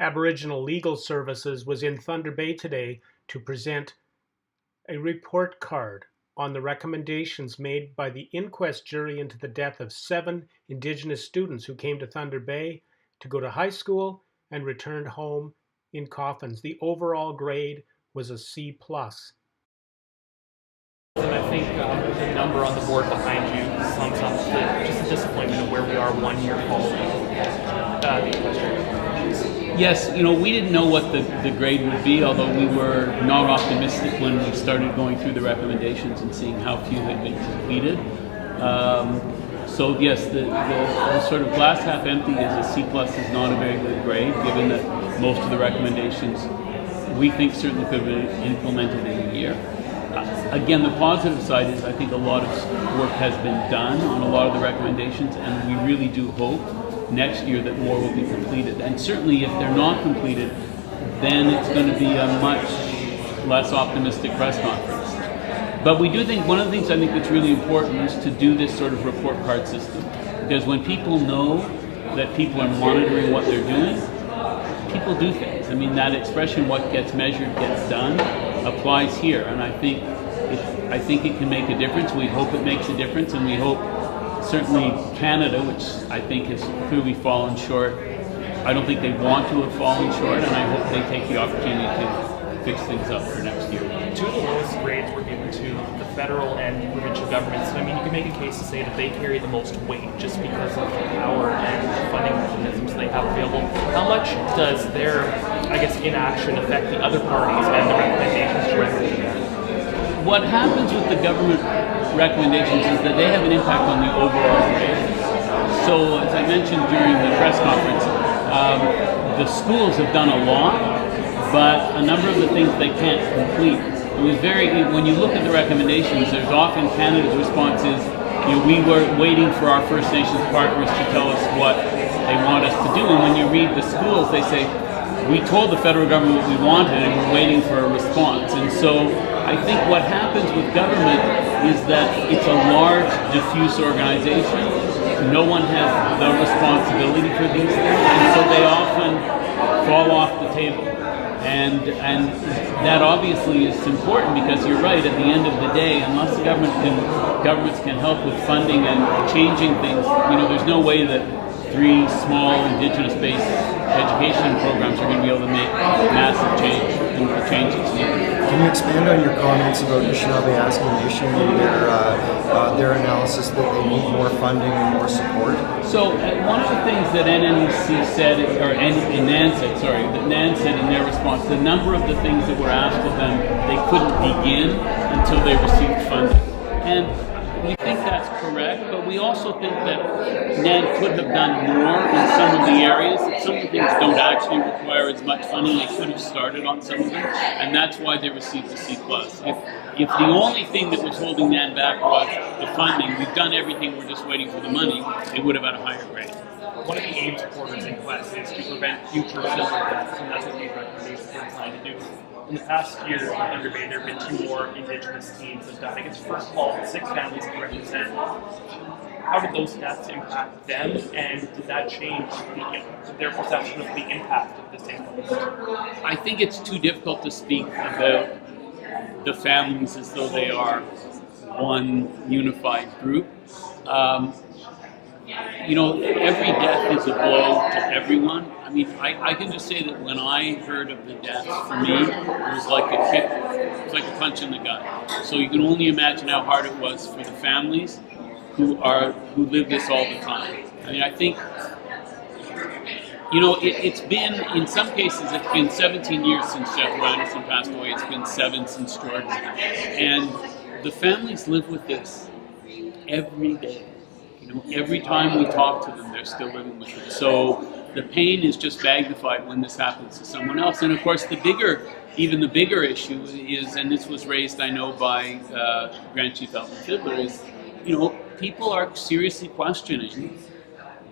Aboriginal Legal Services was in Thunder Bay today to present a report card on the recommendations made by the inquest jury into the death of 7 Indigenous students who came to Thunder Bay to go to high school and returned home in coffins. The overall grade was a C+. And I think the number on the board behind you sums up just the disappointment of where we are 1 year following the inquest. Yes, we didn't know what the grade would be, although we were not optimistic when we started going through the recommendations and seeing how few had been completed. So yes, the sort of glass half empty is a C+ is not a very good grade, given that most of the recommendations we think certainly could have been implemented in a year. Again, the positive side is I think a lot of work has been done on a lot of the recommendations, and we really do hope next year that more will be completed. And certainly if they're not completed, then it's going to be a much less optimistic press conference. But we do think one of the things I think that's really important is to do this sort of report card system. Because when people know that people are monitoring what they're doing, people do things. I mean, that expression, what gets measured gets done, applies here. And I think it can make a difference. We hope it makes a difference, and we hope certainly Canada, which I think has clearly fallen short. I don't think they want to have fallen short, and I hope they take the opportunity to fix things up for next year. 2 of the lowest grades were given to the federal and provincial governments. I mean, you can make a case to say that they carry the most weight just because of the power and the funding mechanisms they have available. How much does their, inaction affect the other parties and the recommendations directly? What happens with the government recommendations is that they have an impact on the overall grade. So, as I mentioned during the press conference, the schools have done a lot, but a number of the things they can't complete. It was when you look at the recommendations, there's often Canada's response is, we were waiting for our First Nations partners to tell us what they want us to do. And when you read the schools, they say, we told the federal government what we wanted and we're waiting for a response. And so I think what happens with government is that it's a large, diffuse organization. No one has the responsibility for these things, and so they often fall off the table. And that obviously is important, because you're right, at the end of the day, unless the governments can help with funding and changing things, there's no way that 3 small Indigenous-based education programs are going to be able to make massive changes needed. Can you expand on your comments about Anishinaabe Nation and their analysis that they need more funding and more support? So one of the things that NNEC said, that NAN said in their response, the number of the things that were asked of them, they couldn't begin until they received funding. And we think that's correct, but we also think that NAN could have done more in some of the areas. Some of the things don't actually require as much funding. They could have started on some of them, and that's why they received the C+. If the only thing that was holding NAN back was the funding, we've done everything, we're just waiting for the money, it would have had a higher grade. One of the aims of Porter's inquest is to prevent future similar deaths, and that's what these recommendations are trying to do. In the past year in Thunder Bay, there have been 2 more Indigenous teens that died. I guess first of all, 6 families to represent. How did those deaths impact them, and did that change their perception of the impact of this inquest? I think it's too difficult to speak about the families as though they are one unified group. Every death is a blow to everyone. I mean, I can just say that when I heard of the deaths, for me, it was like a kick, it was like a punch in the gut. So you can only imagine how hard it was for the families who live this all the time. I mean, I think, it's been, in some cases, it's been 17 years since Jeff Randerson passed away. It's been 7 since Jordan. And the families live with this every day. Every time we talk to them, they're still living with it. So the pain is just magnified when this happens to someone else. And of course, even the bigger issue is, and this was raised, I know, by Grand Chief Alvin Fiddler, is, people are seriously questioning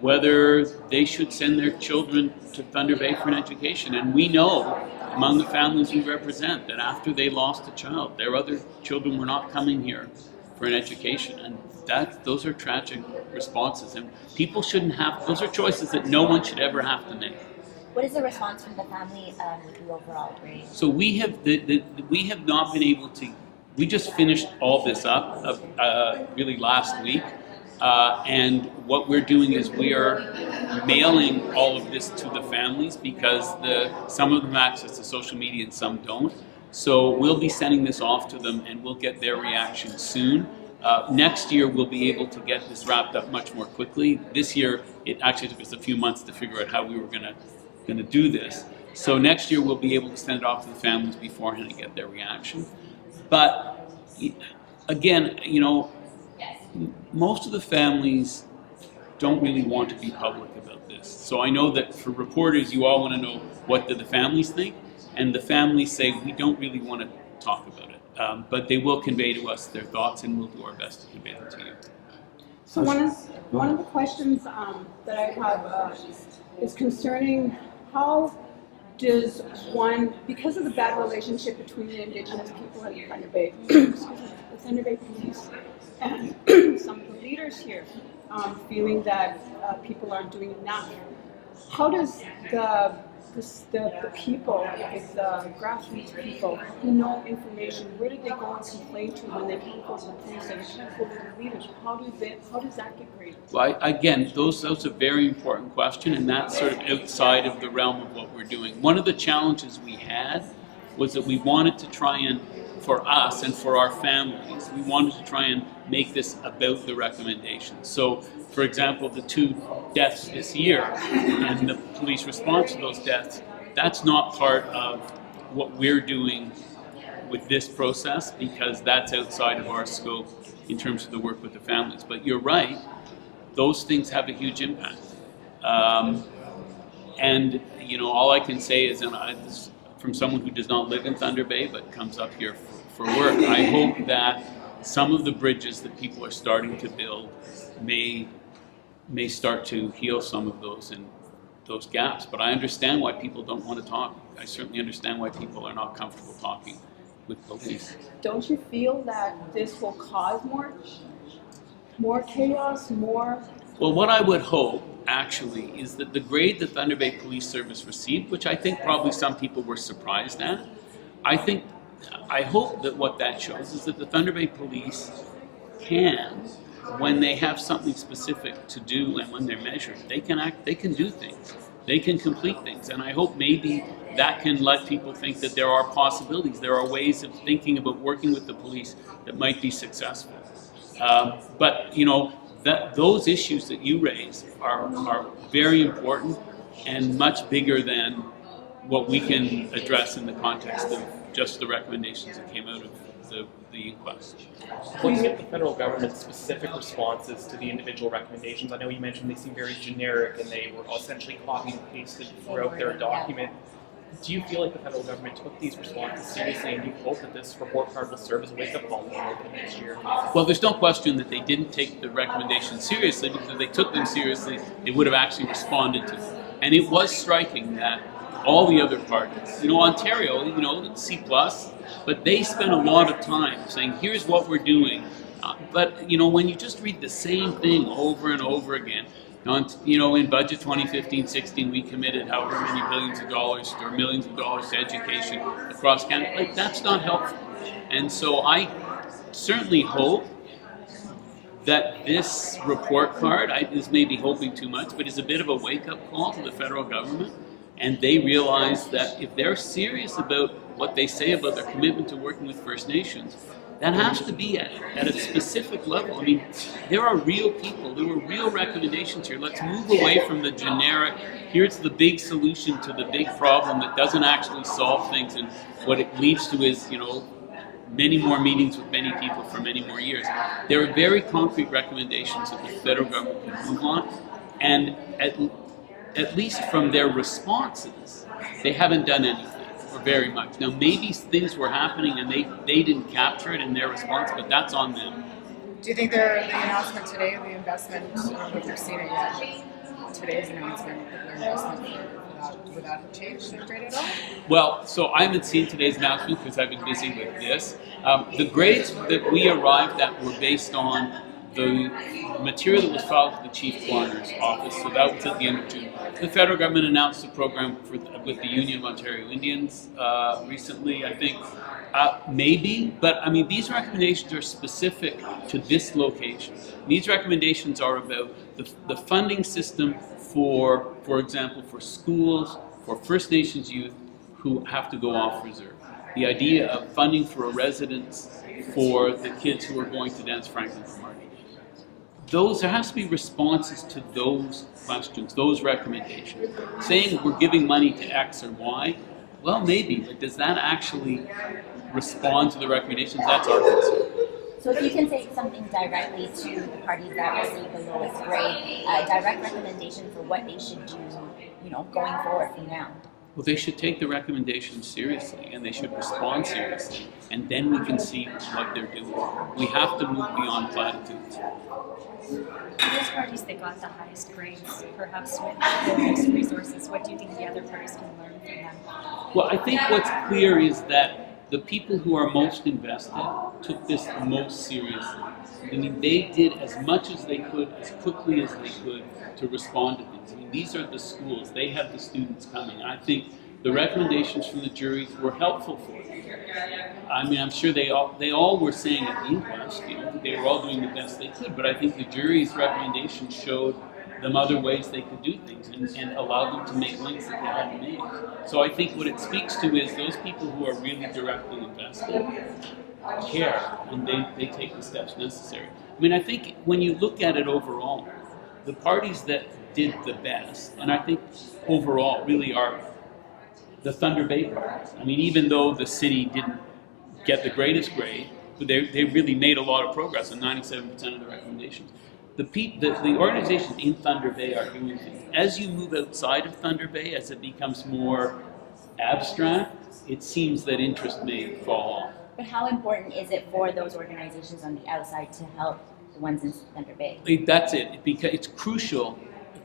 whether they should send their children to Thunder Bay for an education. And we know, among the families we represent, that after they lost a child, their other children were not coming here for an education. And those are tragic responses. And people shouldn't have, those are choices that no one should ever have to make. What is the response from the family with the overall grade? So we have we have not been able to. We just finished all this up really last week, and what we're doing is we are mailing all of this to the families because some of them have access to social media and some don't. So we'll be sending this off to them, and we'll get their reaction soon. Next year we'll be able to get this wrapped up much more quickly. This year it actually took us a few months to figure out how we were going to do this. So next year we'll be able to send it off to the families beforehand and get their reaction. But again, you know, most of the families don't really want to be public about this. So I know that for reporters, you all want to know what do the families think, and the families say we don't really want to talk about it. But they will convey to us their thoughts, and we'll do our best to convey them to you. So one of the questions that I have is concerning how does one, because of the bad relationship between the Indigenous people at Thunder Bay, the Thunder Bay Police, and some of the leaders here, feeling that people aren't doing enough, how does the people, the grassroots people who know information, where do they go and complain to when they can't go to the police and they can't go to the leaders? How does that get graded? Well, again, those are a very important question, and that's sort of outside of the realm of what we're doing. One of the challenges we had was that we wanted to try and, for us and for our families, we wanted to try and make this about the recommendations. So, for example, the 2 deaths this year and the police response to those deaths, that's not part of what we're doing with this process because that's outside of our scope in terms of the work with the families. But you're right, those things have a huge impact. And, you know, all I can say is, and this, from someone who does not live in Thunder Bay but comes up here for work, I hope that some of the bridges that people are starting to build may start to heal some of those gaps. But I understand why people don't want to talk. I certainly understand why people are not comfortable talking with police. Don't you feel that this will cause more chaos, more? Well, what I would hope, actually, is that the grade the Thunder Bay Police Service received, which I think probably some people were surprised at, I hope that what that shows is that the Thunder Bay Police can, when they have something specific to do and when they're measured, they can do things, they can complete things, and I hope maybe that can let people think that there are possibilities, there are ways of thinking about working with the police that might be successful. But you know, those issues that you raise are very important and much bigger than what we can address in the context of just the recommendations that came out of the inquest. Looking at the federal government's specific responses to the individual recommendations, I know you mentioned they seem very generic and they were essentially copied and pasted throughout their document. Do you feel like the federal government took these responses seriously, and do you hope that this report card will serve as a wake-up call over the next year? Well, there's no question that they didn't take the recommendations seriously, because if they took them seriously, they would have actually responded to them. And it was striking that all the other parties, you know, Ontario, you know, C+, but they spent a lot of time saying, here's what we're doing. But, you know, when you just read the same thing over and over again, you know, in budget 2015-16, we committed however many billions of dollars or millions of dollars to education across Canada. Like, that's not helpful. And so I certainly hope that this report card, is maybe hoping too much, but is a bit of a wake-up call to the federal government. And they realize that if they're serious about what they say about their commitment to working with First Nations, that has to be at a specific level. I mean, there are real people, there were real recommendations here. Let's move away from the generic, here's the big solution to the big problem that doesn't actually solve things, and what it leads to is, you know, many more meetings with many people for many more years. There are very concrete recommendations that the federal government can move on, and at least from their responses, they haven't done anything, or very much. Now, maybe things were happening and they didn't capture it in their response, but that's on them. Do you think the announcement today of the investment, if we've seen it yet, today's announcement of their investment, would that have changed the grade at all? Well, so I haven't seen today's announcement because I've been busy with this. The grades that we arrived at were based on the material that was filed to the chief coroner's office, so that was at the end of June. The federal government announced a program with the Union of Ontario Indians recently, I think. Maybe, but I mean, these recommendations are specific to this location. These recommendations are about the funding system for example, for schools, for First Nations youth who have to go off reserve. The idea of funding for a residence for the kids who are going to Dance Franklin for Marty. There has to be responses to those questions, those recommendations. Saying we're giving money to X or Y, well, maybe, but does that actually respond to the recommendations? That's our concern. So if you can say something directly to the parties that receive the lowest grade, a direct recommendation for what they should do, going forward from now. Well, they should take the recommendations seriously, and they should respond seriously, and then we can see what they're doing. We have to move beyond platitudes. Those parties that got the highest grades, perhaps with the most resources, what do you think the other parties can learn from them? Well, I think what's clear is that the people who are most invested took this the most seriously. I mean, they did as much as they could, as quickly as they could, to respond to things. I mean, these are the schools. They have the students coming. I think the recommendations from the juries were helpful for them. I mean, I'm sure they all were saying at the inquest, they were all doing the best they could, but I think the jury's recommendations showed them other ways they could do things and allowed them to make links that they hadn't made. So I think what it speaks to is those people who are really directly invested care and they take the steps necessary. I mean, I think when you look at it overall, the parties that did the best, and I think overall really are the Thunder Bay parties. I mean, even though the city didn't get the greatest grade, but they really made a lot of progress on 97% of the recommendations. The organizations in Thunder Bay are doing things. As you move outside of Thunder Bay, as it becomes more abstract, it seems that interest may fall off. But how important is it for those organizations on the outside to help the ones in Thunder Bay? That's it. Because it's crucial,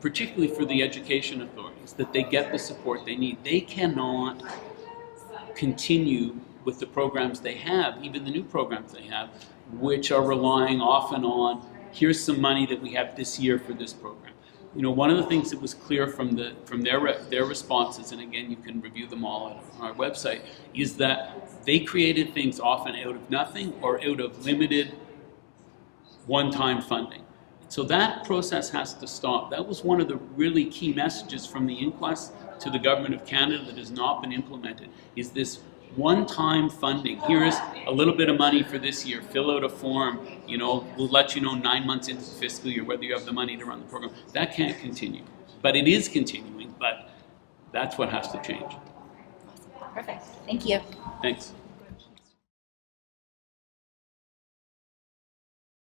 particularly for the education authorities, that they get the support they need. They cannot continue with the programs they have, even the new programs they have, which are relying often on, here's some money that we have this year for this program. One of the things that was clear from their responses, and again, you can review them all on our website, is that they created things often out of nothing or out of limited one-time funding. So that process has to stop. That was one of the really key messages from the inquest to the Government of Canada that has not been implemented, is this one-time funding. Here's a little bit of money for this year. Fill out a form. We'll let you know 9 months into the fiscal year whether you have the money to run the program. That can't continue. But it is continuing, but that's what has to change. Perfect. Thank you. Thanks.